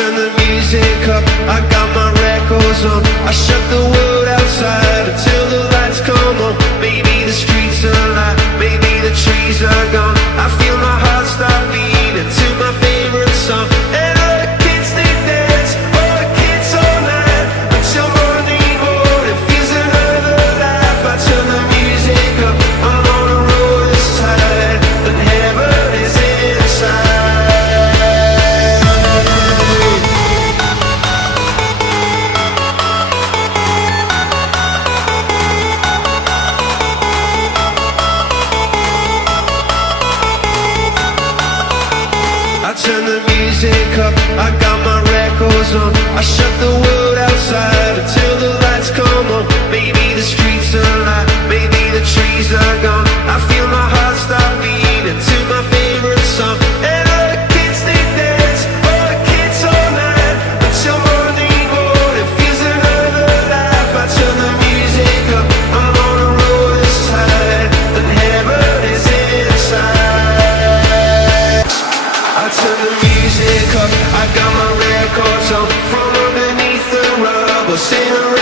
turn the music up, I got my records on. I shut the world outside until the lights come on. Maybe the streets are alive, maybe the trees are gone. I feel my heart start beating to my favorite song. And all the kids they dance, all the kids all night until Monday morning feels another life. I turn the music up, I'm on a road this tide, and heaven is inside. I turn the music up, I got my records on. I shut the world outside until the lights come on. Maybe the streets are alive, maybe the trees are gone. I feel my heart start beating to my favorite song. And all the kids they dance, all the kids all night until Monday morning feels another life. I turn the music up, I'm on a road this tide, and heaven is inside. I turn the music up, I got my records on. From underneath the rubble, sitting around